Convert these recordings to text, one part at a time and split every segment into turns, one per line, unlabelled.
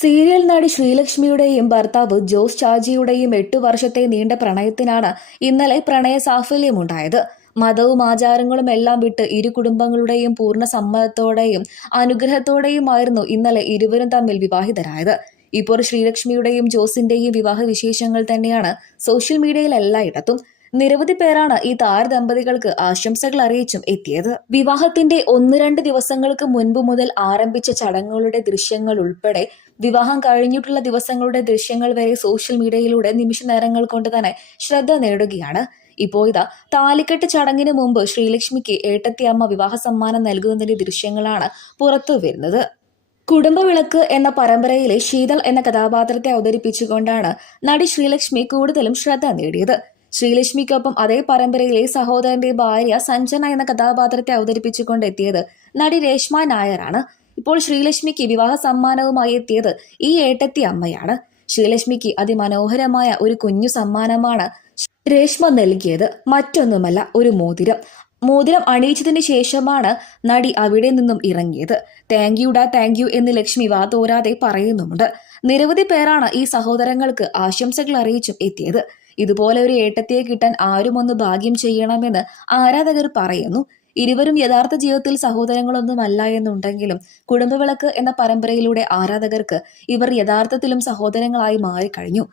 Serial നടി ശ്രീലക്ഷ്മിയുടെയും ഭർത്താവ് ജോസ് ചാജിയുടെയും എട്ടു വർഷത്തെ നീണ്ട പ്രണയത്തിനാണ് ഇന്നലെ പ്രണയ സാഫല്യമുണ്ടായത്. മതവും ആചാരങ്ങളും എല്ലാം വിട്ട് ഇരു കുടുംബങ്ങളുടെയും പൂർണ സമ്മതത്തോടെയും അനുഗ്രഹത്തോടെയുമായിരുന്നു ഇന്നലെ ഇരുവരും തമ്മിൽ വിവാഹിതരായത്. ഇപ്പോൾ ശ്രീലക്ഷ്മിയുടെയും ജോസിന്റെയും വിവാഹ വിശേഷങ്ങൾ തന്നെയാണ് സോഷ്യൽ മീഡിയയിൽ എല്ലായിടത്തും. നിരവധി പേരാണ് ഈ താരദമ്പതികൾക്ക് ആശംസകൾ അറിയിച്ചും എത്തിയത്. വിവാഹത്തിന്റെ ഒന്ന് രണ്ട് ദിവസങ്ങൾക്ക് മുൻപ് മുതൽ ആരംഭിച്ച ചടങ്ങുകളുടെ ദൃശ്യങ്ങൾ ഉൾപ്പെടെ വിവാഹം കഴിഞ്ഞിട്ടുള്ള ദിവസങ്ങളുടെ ദൃശ്യങ്ങൾ വരെ സോഷ്യൽ മീഡിയയിലൂടെ നിമിഷ നേരങ്ങൾ കൊണ്ട് തന്നെ ശ്രദ്ധ നേടുകയാണ്. ഇപ്പോൾ ഇതാ താലിക്കെട്ട് ചടങ്ങിന് മുമ്പ് ശ്രീലക്ഷ്മിക്ക് ഏട്ടത്തി അമ്മ വിവാഹ സമ്മാനം നൽകുന്നതിന്റെ ദൃശ്യങ്ങളാണ് പുറത്തു വരുന്നത്. കുടുംബവിളക്ക് എന്ന പരമ്പരയിലെ ശീതൾ എന്ന കഥാപാത്രത്തെ അവതരിപ്പിച്ചുകൊണ്ടാണ് നടി ശ്രീലക്ഷ്മി കൂടുതലും ശ്രദ്ധ നേടിയത്. ശ്രീലക്ഷ്മിക്കൊപ്പം അതേ പരമ്പരയിലെ സഹോദരന്റെ ഭാര്യ സഞ്ജന എന്ന കഥാപാത്രത്തെ അവതരിപ്പിച്ചുകൊണ്ട് എത്തിയത് നടി രേഷ്മ നായരാണ്. ഇപ്പോൾ ശ്രീലക്ഷ്മിക്ക് വിവാഹ സമ്മാനവുമായി എത്തിയത് ഈ ഏട്ടത്തി അമ്മയാണ്. ശ്രീലക്ഷ്മിക്ക് അതിമനോഹരമായ ഒരു കുഞ്ഞു സമ്മാനമാണ് രേഷ്മ നൽകിയത്. മറ്റൊന്നുമല്ല ഒരു മോതിരം. മോതിരം അണിയിച്ചതിന് ശേഷമാണ് നടി അവിടെ നിന്നും ഇറങ്ങിയത്. താങ്ക് യുടാ താങ്ക് യു എന്ന് ലക്ഷ്മി വാതോരാതെ പറയുന്നുമുണ്ട്. നിരവധി പേരാണ് ഈ സഹോദരങ്ങൾക്ക് ആശംസകൾ അറിയിച്ചും എത്തിയത്. ഇതുപോലെ ഒരു ഏട്ടത്തിയെ കിട്ടാൻ ആരും ഒന്ന് ഭാഗ്യം ചെയ്യണമെന്ന് ആരാധകർ പറയുന്നു. ഇരുവരും യഥാർത്ഥ ജീവിതത്തിൽ സഹോദരങ്ങളൊന്നുമല്ല എന്നുണ്ടെങ്കിലും കുടുംബവിളക്ക് എന്ന പരമ്പരയിലൂടെ ആരാധകർക്ക് ഇവർ യഥാർത്ഥത്തിലും സഹോദരങ്ങളായി മാറിക്കഴിഞ്ഞു.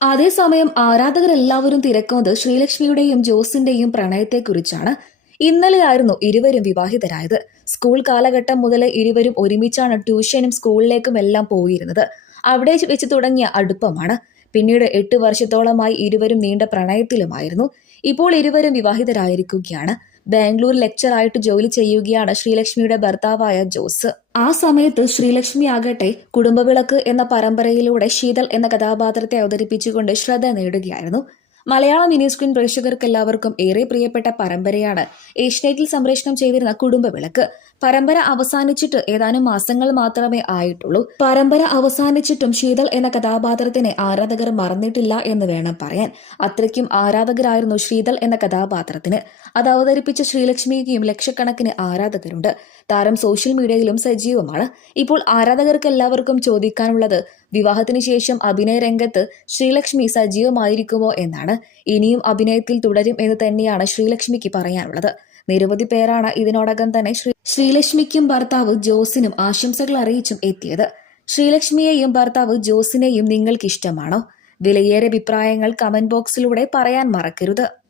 അതേസമയം ആരാധകരെല്ലാവരും തിരക്കുന്നത് ശ്രീലക്ഷ്മിയുടെയും ജോസിന്റെയും പ്രണയത്തെക്കുറിച്ചാണ്. ഇന്നലെയായിരുന്നു ഇരുവരും വിവാഹിതരായത്. സ്കൂൾ കാലഘട്ടം മുതൽ ഇരുവരും ഒരുമിച്ചാണ് ട്യൂഷനും സ്കൂളിലേക്കും എല്ലാം പോയിരുന്നത്. അവിടെ വെച്ച് തുടങ്ങിയ അടുപ്പമാണ്. പിന്നീട് എട്ട് വർഷത്തോളമായി ഇരുവരും നീണ്ട പ്രണയത്തിലുമായിരുന്നു. ഇപ്പോൾ ഇരുവരും വിവാഹിതരായിരിക്കുകയാണ്. ബാംഗ്ലൂർ ലെക്ചറായിട്ട് ജോലി ചെയ്യുകയാണ് ശ്രീലക്ഷ്മിയുടെ ഭർത്താവായ ജോസ്. ആ സമയത്ത് ശ്രീലക്ഷ്മി ആകട്ടെ കുടുംബവിളക്ക് എന്ന പരമ്പരയിലൂടെ ശീതൽ എന്ന കഥാപാത്രത്തെ അവതരിപ്പിച്ചുകൊണ്ട് ശ്രദ്ധ നേടുകയായിരുന്നു. മലയാള മിനി സ്ക്രീൻ പ്രേക്ഷകർക്ക് എല്ലാവർക്കും ഏറെ പ്രിയപ്പെട്ട പരമ്പരയാണ്. ഏഷ്യനെറ്റിൽ സംപ്രേഷണം ചെയ്തിരുന്ന കുടുംബവിളക്ക്. പരമ്പര അവസാനിച്ചിട്ട് ഏതാനും മാസങ്ങൾ മാത്രമേ ആയിട്ടുള്ളൂ. പരമ്പര അവസാനിച്ചിട്ടും ശീതൾ എന്ന കഥാപാത്രത്തിനെ ആരാധകർ മറന്നിട്ടില്ല എന്ന് വേണം പറയാൻ. അത്രയ്ക്കും ആരാധകരായിരുന്നു ശീതൾ എന്ന കഥാപാത്രത്തിന്. അത് അവതരിപ്പിച്ച ശ്രീലക്ഷ്മിക്കും ലക്ഷക്കണക്കിന് ആരാധകരുണ്ട്. താരം സോഷ്യൽ മീഡിയയിലും സജീവമാണ്. ഇപ്പോൾ ആരാധകർക്ക് എല്ലാവർക്കും ചോദിക്കാനുള്ളത് വിവാഹത്തിന് ശേഷം അഭിനയ രംഗത്ത് ശ്രീലക്ഷ്മി സജീവമായിരിക്കുമോ എന്നാണ്. ഇനിയും അഭിനയത്തിൽ തുടരും എന്ന് തന്നെയാണ് ശ്രീലക്ഷ്മിക്ക് പറയാനുള്ളത്. നിരവധി പേരാണ് ഇതിനോടകം തന്നെ ശ്രീ ശ്രീലക്ഷ്മിക്കും ഭർത്താവ് ജോസിനും ആശംസകൾ അറിയിച്ചും എത്തിയത്. ശ്രീലക്ഷ്മിയെയും ഭർത്താവ് ജോസിനെയും നിങ്ങൾക്ക് ഇഷ്ടമാണോ വിലയേറെ അഭിപ്രായങ്ങൾ കമന്റ് ബോക്സിലൂടെ പറയാൻ മറക്കരുത്.